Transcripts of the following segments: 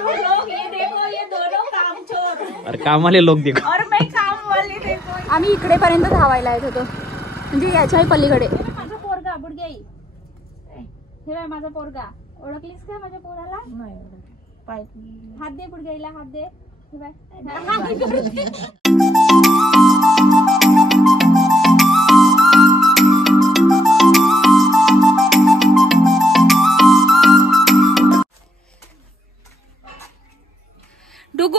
लोग ये देखो, ये दोनों कामचोर और काम वाले लोग देखो और मैं काम वाली देखो। आम्ही इकडे पर्यंत धावायला येत होतो, म्हणजे याच्या पलीकडे. माझा पोरगा बुडग्याई, हे बाय माझा पोरगा. ओळखलीस का माझ्या पोराला? नाही. हात दे बुडग्याईला, हात दे. हे बाय डुगू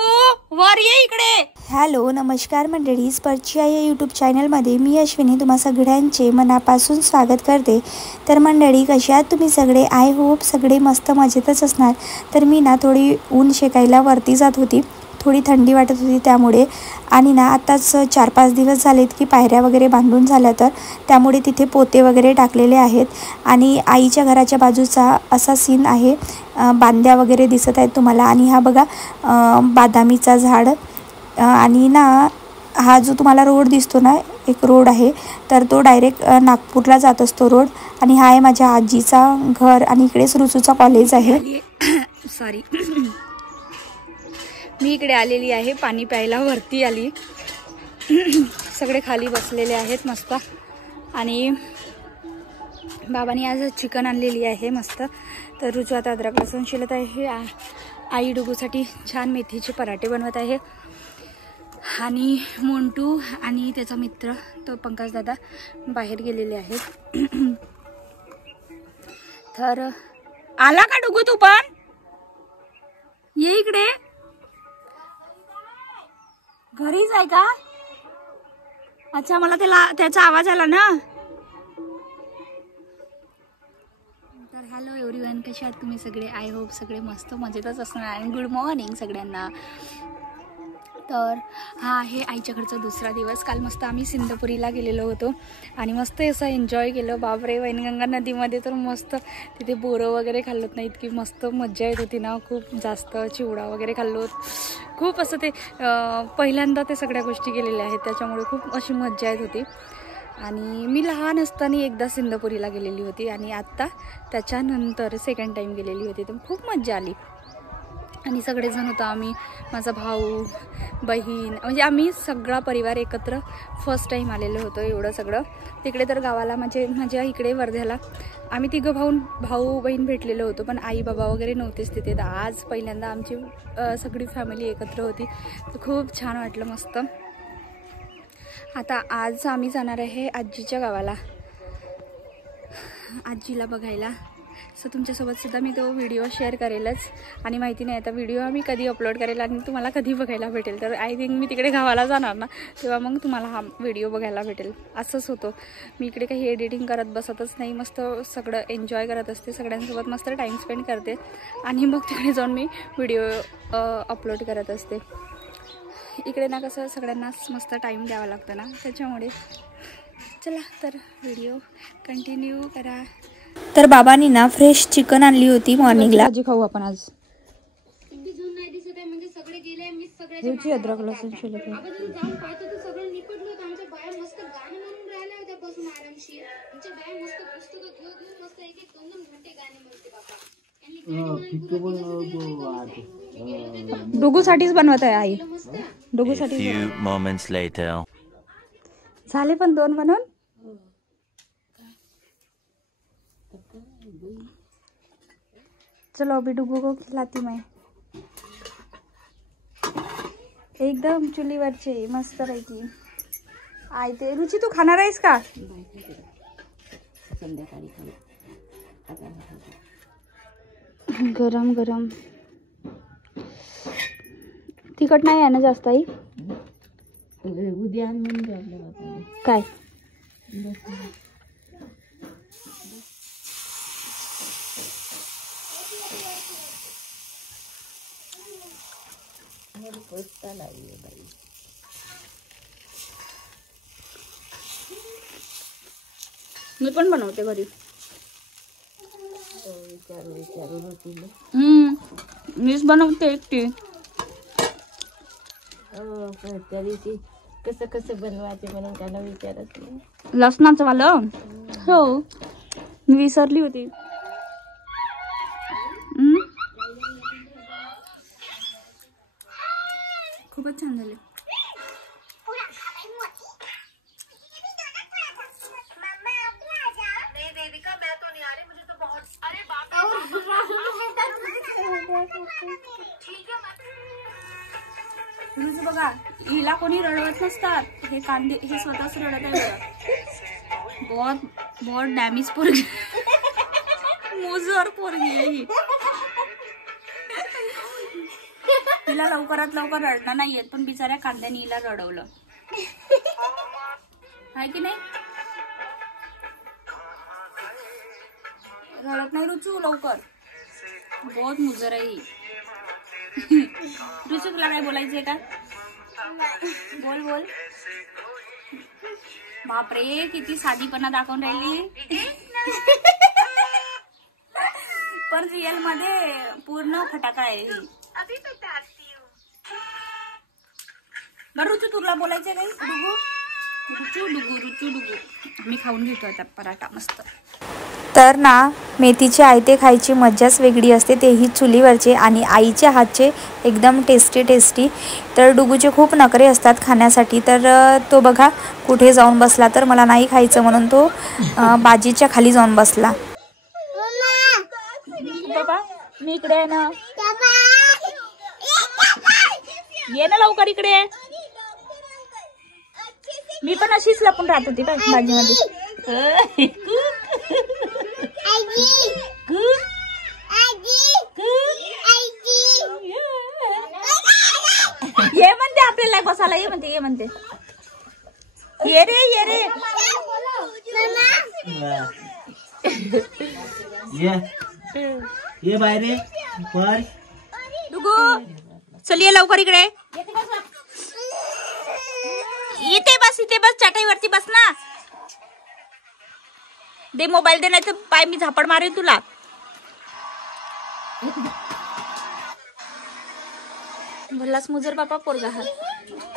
वर ये इकडे. हॅलो नमस्कार मंडळी, स्पर्शिया या यूट्यूब चॅनलमध्ये मी अश्विनी तुम्हा सगळ्यांचे मनापासून स्वागत करते. तर मंडळी कशा आहात तुम्ही सगळे? आय होप सगळे मस्त मजेतच असणार. तर मी ना थोडी ऊन शेकायला वरती जात होती, थोडी थंडी वाटत होती त्यामुळे. आणि ना आताच 4-5 दिवस झालेत की पायऱ्या वगैरे बांधून झाल्या, तर त्यामुळे तिथे पोते वगैरे टाकलेले आहेत. आणि आईच्या घराच्या बाजूचा असा सीन आहे, बांध्या वगैरे दिसत आहेत तुम्हाला. आणि हा बघा बादामीचा झाड. आणि ना हा जो तुम्हाला रोड दिसतो ना, एक रोड आहे, तर तो डायरेक्ट नागपूरला जात असतो रोड. आणि हा आहे माझ्या आजीचा घर आणि इकडेच रुचूचा कॉलेज आहे. सॉरी मी इकडे आलेली आहे पाणी प्यायला. वरती आली, सगळे खाली बसलेले आहेत मस्त. आणि बाबांनी आज चिकन आणलेली आहे मस्त. तर रुचू आता अद्रक लसूण शिलत आहे. आई डुगूसाठी छान मेथीचे पराठे बनवत आहे. आणि मोंटू आणि त्याचा मित्र तो पंकज दादा बाहेर गेलेले आहेत. तर आला का डुगू तू पण? ये इकडे. घरीच आहे का? अच्छा, मला त्याचा आवाज आला ना. तर हॅलो एव्हरीवन, कसे आहात तुम्ही सगळे? आय होप सगळे मस्त मजेतच असणार. आणि गुड मॉर्निंग सगळ्यांना. तर हा आहे आईच्या घरचा दुसरा दिवस. काल मस्त आम्ही सिंधपुरीला गेलेलो होतो आणि मस्त असं एन्जॉय केलं. बापरे, वैनगंगा नदीमध्ये तर मस्त तिथे बोरं वगैरे खाल्लोत ना, इतकी मस्त मज्जा येत होती ना. खूप जास्त चिवडा वगैरे खाल्लोत. खूप असं ते पहिल्यांदा ते सगळ्या गोष्टी केलेल्या आहेत, त्याच्यामुळे खूप अशी मज्जा येत होती. आणि मी लहान असताना एकदा सिंधपुरीला गेलेली होती आणि आत्ता त्याच्यानंतर सेकंड टाईम गेलेली होती, तर खूप मज्जा आली. आणि सगळेजण होतो आम्ही, माझा भाऊ, बहीण, म्हणजे आम्ही सगळा परिवार एकत्र फर्स्ट टाईम आलेलो होतो. एवढं सगळं तिकडे तर गावाला म्हणजे इकडे वर्ध्याला आम्ही तिघं भाऊ बहीण भेटलेलो होतो, पण आई बाबा वगैरे नव्हतेच तिथे. तर आज पहिल्यांदा आमची सगळी फॅमिली एकत्र होती, तर खूप छान वाटलं मस्त. आता आज आम्ही जाणार आहे आजीच्या गावाला, आजीला बघायला. सो तुमच्यासोबत सुद्धा मी तो व्हिडिओ शेअर करेलच. आणि माहिती नाही आता व्हिडिओ आम्ही कधी अपलोड करेल आणि तुम्हाला कधी बघायला भेटेल. तर आय थिंक मी तिकडे गावाला जाणार ना, तेव्हा मग तुम्हाला हा व्हिडिओ बघायला भेटेल. असंच होतं, मी इकडे काही एडिटिंग करत बसतच नाही, मस्त सगळं एन्जॉय करत असते, सगळ्यांसोबत मस्त टाईम स्पेंड करते आणि मग तिकडे जाऊन मी व्हिडिओ अपलोड करत असते. इकडे ना कसं सगळ्यांनाच मस्त टाईम द्यावा लागतं ना, त्याच्यामुळे. चला तर व्हिडिओ कंटिन्यू करा. तर बाबांनी ना फ्रेश चिकन आणली होती मॉर्निंगला. भाजी खाऊ आपण आज. अद्रक लसूण शिलत आहे. डुगूसाठीच बनवत आहे आई, डुगूसाठी. झाले पण 2 बनवून. चलो अभी डुगू को खिलाती मैं. एकदम चुलीवरचे मस्त पैकी. आई ते रुची तू खाणार आहेस का? गरम गरम. तिखट नाही आहे ना जास्त आई? उद्या काय मी पण बनवते घरी. मीच बनवते एकटी. कसं बनवायचे म्हणून त्याला विचारत नाही. लसणाचं वालं हो मी विसरली होती. खूपच छान झाले. बघा हिला कोणी रडवत नसतात, हे कांदे हे स्वतःच रडत आहे. बहुत डॅमेज पोरगी, मोजर पोरगी आहे ही. तिला लवकरात लवकर रडणं नाही येत, पण बिचाऱ्या कांद्याने हिला रडवलं आहे की नाही. रडत नाही रुचू लवकर, बहुत मुजर आहे ही. रुचू तुला काय बोलायचंय का? बोल बोल. बापरे किती साधीपणा दाखवून राहिली, पण रिअल मध्ये पूर्ण फटाका आहे ही. बरं रुचू तुला बोलायचंय काही? डुगू रुचू डुगू रुचू डुगू. आम्ही खाऊन घेतो आता पराठा मस्त. तर ना मेथीचे आयते खायची मज्जाच वेगळी असते, तेही चुलीवरचे आणि आईच्या हातचे एकदम टेस्टी. तर डुगूचे खूप नखरे असतात खाण्यासाठी. तर तो बघा कुठे जाऊन बसला, तर मला नाही खायचं म्हणून तो बाजीच्या खाली जाऊन बसला. बाबा मी इकडे आहे ना, ये ना लवकर इकडे. मी पण अशीच लपून राहत होती काय भाजीमध्ये. ये म्हणते आपल्याला बसायला, ये म्हणते, ये म्हणते. ये रे ये रे ये बाहेर रे पर डुगू चल ये लवकर इकडे. इथे बस चटाईवरती बस ना. दे मोबाईल दे, नाही तर पाय मी झापड मारेन तुला. भल्लाच मुजर बापा पोरगा हा.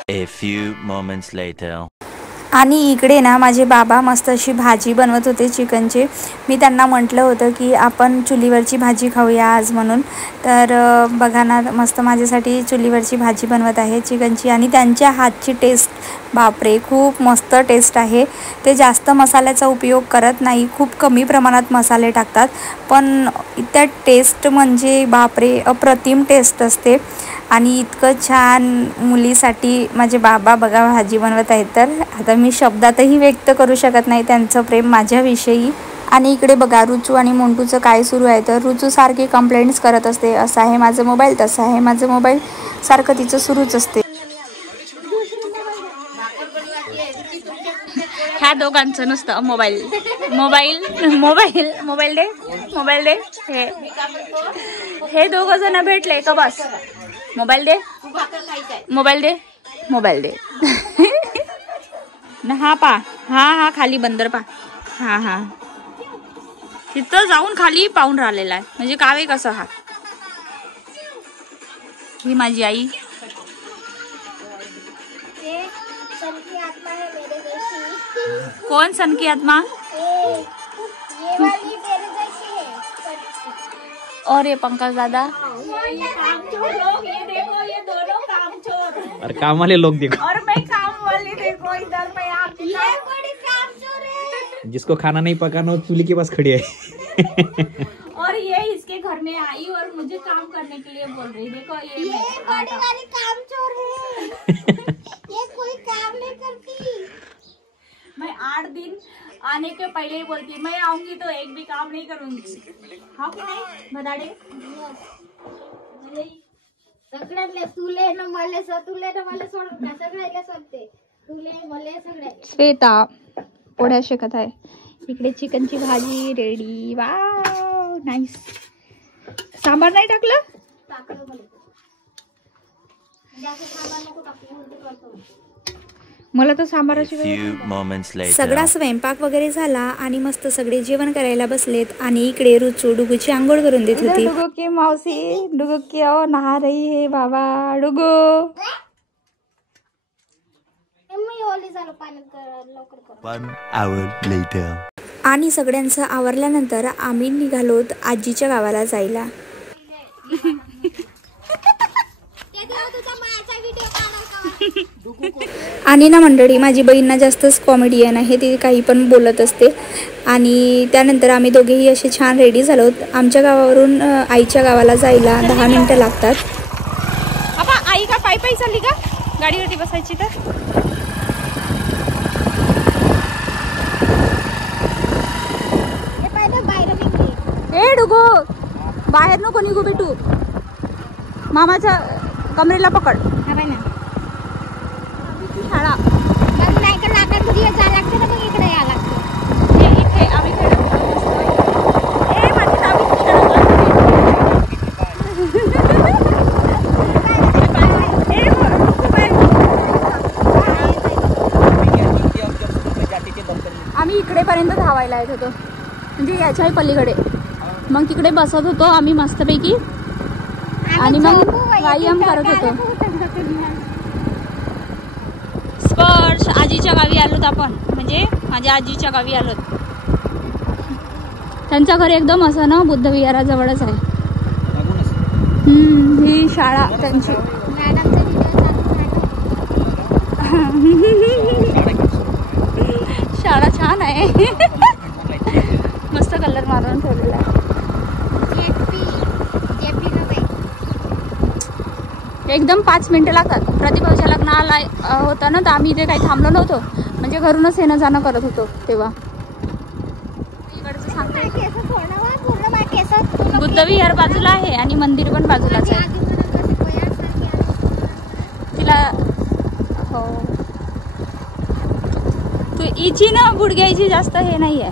A few moments later. आणि इकडे ना माझे बाबा मस्त अशी भाजी बनवत होते चिकनची. मी त्यांना म्हटलं होतं की आपण चुलीवरची भाजी खाऊया आज म्हणून. तर बघा ना मस्त माझ्यासाठी चुलीवरची भाजी बनवत आहे चिकनची. आणि त्यांच्या हातची टेस्ट बापरे खूप मस्त टेस्ट आहे. ते जास्त मसाल्याचा उपयोग करत नाही, खूप कमी प्रमाणात मसाले टाकतात, पण त्या टेस्ट म्हणजे बापरे अप्रतिम टेस्ट असते. आणि इतकं छान मुलीसाठी माझे बाबा बघा भाजी बनवत आहेत. तर आता मी शब्दातही व्यक्त करू शकत नाही त्यांचं प्रेम माझ्याविषयी. आणि इकडे बघा रुचू आणि मोंटूचं काय सुरू आहे. तर रुचू सारखी कंप्लेंट्स करत असते, असं आहे माझं मोबाईल, तसं आहे माझं मोबाईल, सारखं तिचं सुरूच असते. ह्या दोघांचं नुसतं मोबाईल मोबाईल मोबाईल मोबाईल दे मोबाईल दे. हे दोघं जण भेटले का बस मोबाईल दे मोबाईल दे मोबाईल दे. हा पा हा खाली बंदर पा. हा तिथं जाऊन खाली पाहून राहिलेला आहे, म्हणजे कावे कसं. हा ही माझी आई. कौन सन की आत्मा? और ये पंकज दादा. और काम वाले लोग देखो, और मैं काम वाली देखो इधर. मैं आप जिसको खाना नहीं पकाना वो चूल्हे के पास खड़ी है. और ये इसके घर में आई और मुझे काम करने के लिए बोल रही. देखो ये बड़ी वाली काम चोर है. ये कोई काम नहीं करती. मैं 8 दिन आने के पहले ही बोलती मैं आऊंगी तो एक भी काम नहीं करूंगी. हाँ कि नहीं बदाडे? सगळ्यातले तुले न मला सोड सगळ्याला सोडते. तुले मला सगळ्या. श्वेता पोळ्या शेकत आहे. इकडे चिकनची भाजी रेडी. Wow nice. सांबार नाही टाकलं? मला तर सांबाराची सगळा स्वयंपाक वगैरे झाला आणि मस्त सगळे जेवण करायला बसलेत. आणि इकडे रुचू डुगूची आंघोळ करून देत होती. डुगू की मौसी डुगू की नहा रही है बाबा. डुगू 1 hour later. आणि सगळ्यांचं आवरल्यानंतर आम्ही निघालोत आजीच्या गावाला जायला. तुझा मायाचा व्हिडिओ काढा. आणि ना मंडळी, माझी बहीण ना जास्तच कॉमेडियन आहे, ती काही पण बोलत असते. आणि त्यानंतर आम्ही दोघेही असे छान रेडी झालो. आमच्या गावावरून आईच्या गावाला जायला 10 मिनटं लागतात. आपा आई का पायी पायी चालली का गाडीवरती बसायची तर? ए डुगो, बाहेर नको निघू बेटू, मामाच्या कमरेला पकड. शाळा इकडे या लागतं. इथे आम्ही खेळत होतो. ए माझी दहावीची शाळा आम्ही इकडेपर्यंत धावायला येत होतो, म्हणजे याच्याही पलीकडे. मग तिकडे बसत होतो आम्ही मस्तपैकी आणि मग व्यायाम करत होतो. स्पर्श आजीच्या गावी आलोत आपण, म्हणजे माझ्या आजीच्या गावी आलोत. त्यांचं घर एकदम असं ना बुद्ध विहाराजवळच आहे. ही शाळा त्यांची. शाळा छान आहे. मस्त कलर मारून ठेवलेला आहे. एकदम 5 मिनिटं लागतात. प्रतिभाच्या लग्नाला होतं ना, तर आम्ही इथे काही थांबलो नव्हतो, म्हणजे घरूनच येणं जाणं करत होतो तेव्हा. बुद्ध विहार बाजूला आहे आणि मंदिर पण बाजूलाच आहे. तिला हो, तू हिची ना गुडघ्याची जास्त हे नाही आहे.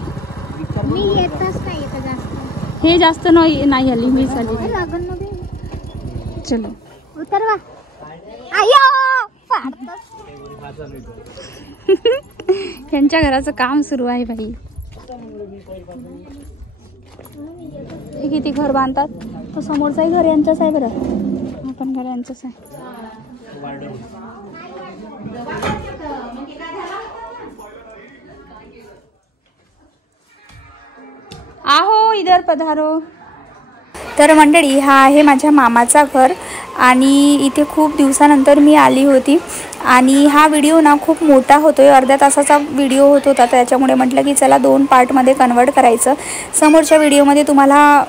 मी येतच नाही जास्त. हे जास्त नाही आली, मी आली. चलो उतरवा. आयो यांच्या घराचं काम सुरू आहे बाई. हे किती घर बांधतात. तो समोरचाही घर यांचंच आहे बरं, आपण घर यांचंच आहे. आहो इधर पधारो. तर मंडळी, हा आहे माझ्या मामाचा घर आणि इथे खूप दिवसानंतर मी आली होती. आणि हा व्हिडिओ ना खूप मोठा होतोय, अर्ध्या तासाचा व्हिडिओ होत होता, त्याच्यामुळे म्हटलं की चला 2 पार्टमध्ये कन्वर्ट करायचं. समोरच्या व्हिडिओमध्ये तुम्हाला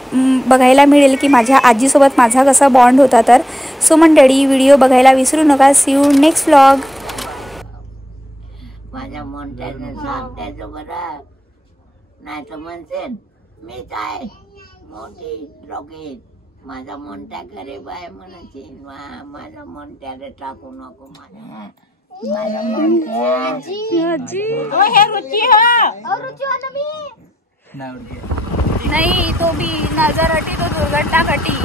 बघायला मिळेल की माझ्या आजीसोबत माझा कसा बॉन्ड होता. तर सो मंडळी, व्हिडिओ बघायला विसरू नका. See you next vlog. माझ्या मोठ्याचं सांगतायचं बरं, नाही तर म्हणसेन मी काय मोठी रॉकेट. माझा मोठ्या गरीब आहे म्हणायची, माझ्या मोठ्याला टाकू नको. माझ्या नाही, तो भी नजर हटी तो दुर्घटना घटी.